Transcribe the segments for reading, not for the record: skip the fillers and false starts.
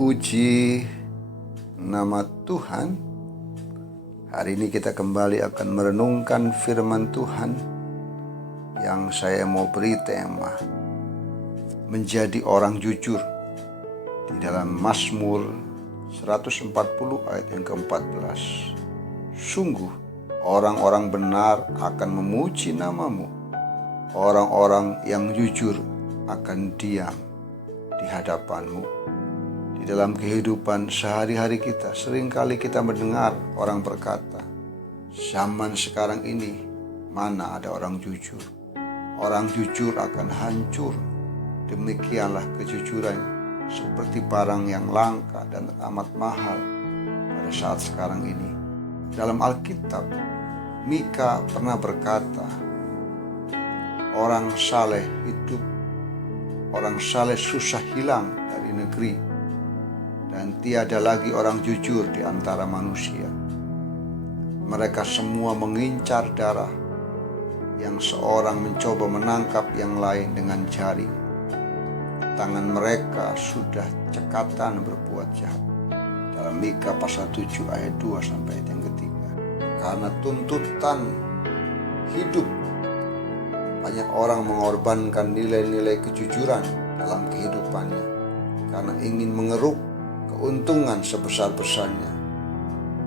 Terpuji nama Tuhan. Hari ini kita kembali akan merenungkan firman Tuhan yang saya mau beri tema menjadi orang jujur di dalam Mazmur 140 ayat yang ke-14. Sungguh orang-orang benar akan memuji namamu, orang-orang yang jujur akan diam di hadapanmu. Di dalam kehidupan sehari-hari kita, seringkali kita mendengar orang berkata, zaman sekarang ini mana ada orang jujur? Orang jujur akan hancur. Demikianlah kejujuran seperti barang yang langka dan amat mahal pada saat sekarang ini. Dalam Alkitab, Mika pernah berkata, orang saleh hidup, orang saleh susah hilang dari negeri, dan tiada lagi orang jujur di antara manusia. Mereka semua mengincar darah, yang seorang mencoba menangkap yang lain dengan jaring. Tangan mereka sudah cekatan berbuat jahat. Dalam Mika pasal 7 ayat 2 sampai ayat yang ketiga. Karena tuntutan hidup, banyak orang mengorbankan nilai-nilai kejujuran dalam kehidupannya karena ingin mengeruk keuntungan sebesar-besarnya.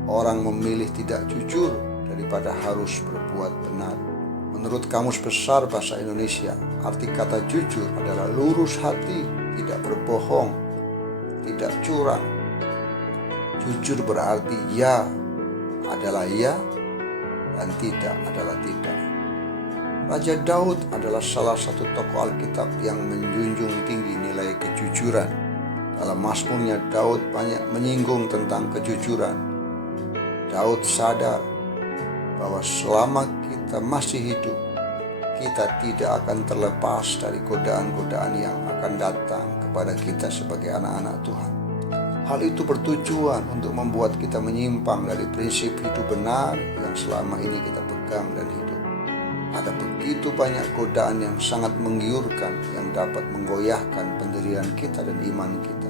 Orang memilih tidak jujur daripada harus berbuat benar. Menurut Kamus Besar Bahasa Indonesia, arti kata jujur adalah lurus hati, tidak berbohong, tidak curang. Jujur berarti ya adalah ya dan tidak adalah tidak. Raja Daud adalah salah satu tokoh Alkitab yang menjunjung tinggi nilai kejujuran. Dalam Mazmurnya, Daud banyak menyinggung tentang kejujuran. Daud sadar bahwa selama kita masih hidup, kita tidak akan terlepas dari godaan-godaan yang akan datang kepada kita sebagai anak-anak Tuhan. Hal itu bertujuan untuk membuat kita menyimpang dari prinsip hidup benar yang selama ini kita pegang dan hidup. Ada begitu banyak godaan yang sangat menggiurkan yang dapat menggoyahkan pendirian kita dan iman kita.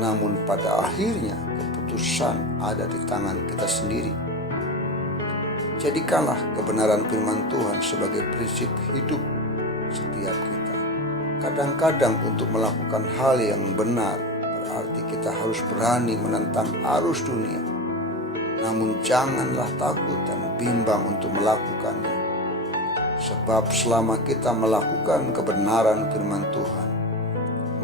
Namun pada akhirnya keputusan ada di tangan kita sendiri. Jadikanlah kebenaran firman Tuhan sebagai prinsip hidup setiap kita. Kadang-kadang untuk melakukan hal yang benar berarti kita harus berani menentang arus dunia. Namun janganlah takut dan bimbang untuk melakukannya. Sebab selama kita melakukan kebenaran firman Tuhan,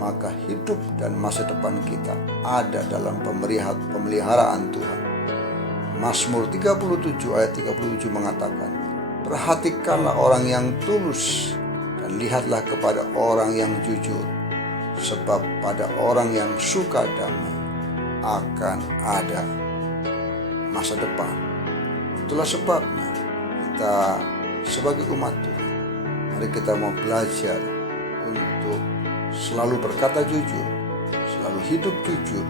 maka hidup dan masa depan kita ada dalam pemeliharaan Tuhan. Mazmur 37 ayat 37 mengatakan, perhatikanlah orang yang tulus dan lihatlah kepada orang yang jujur, sebab pada orang yang suka damai akan ada masa depan. Itulah sebabnya kita sebagai umat Tuhan, mari kita mau belajar untuk selalu berkata jujur, selalu hidup jujur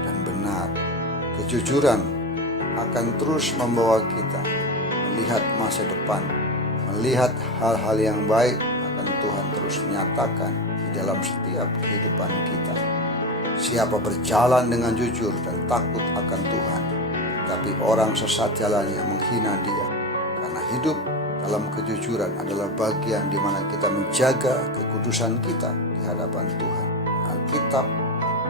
dan benar. Kejujuran akan terus membawa kita melihat masa depan, melihat hal-hal yang baik akan Tuhan terus nyatakan di dalam setiap kehidupan kita. Siapa berjalan dengan jujur dan takut akan Tuhan, tapi orang sesat jalannya menghina Dia. Karena hidup dalam kejujuran adalah bagian di mana kita menjaga kekudusan kita di hadapan Tuhan. Alkitab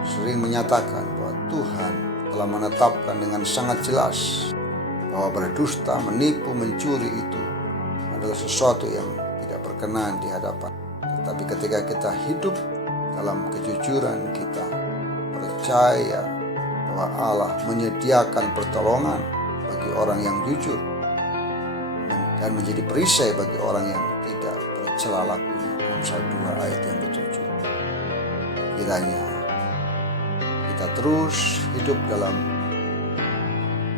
sering menyatakan bahwa Tuhan telah menetapkan dengan sangat jelas bahwa berdusta, menipu, mencuri itu adalah sesuatu yang tidak berkenan di hadapan. Tetapi ketika kita hidup dalam kejujuran, kita percaya bahwa Allah menyediakan pertolongan bagi orang yang jujur dan menjadi perisai bagi orang yang tidak tercela lakunya. Amsal 2 ayat yang ke-7. Kiranya kita terus hidup dalam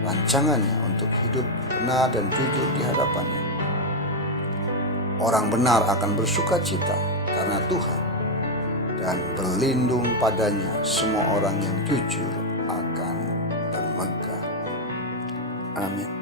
rancangannya untuk hidup benar dan jujur di hadapannya. Orang benar akan bersuka cita karena Tuhan, dan berlindung padanya semua orang yang jujur akan bermegah. Amin.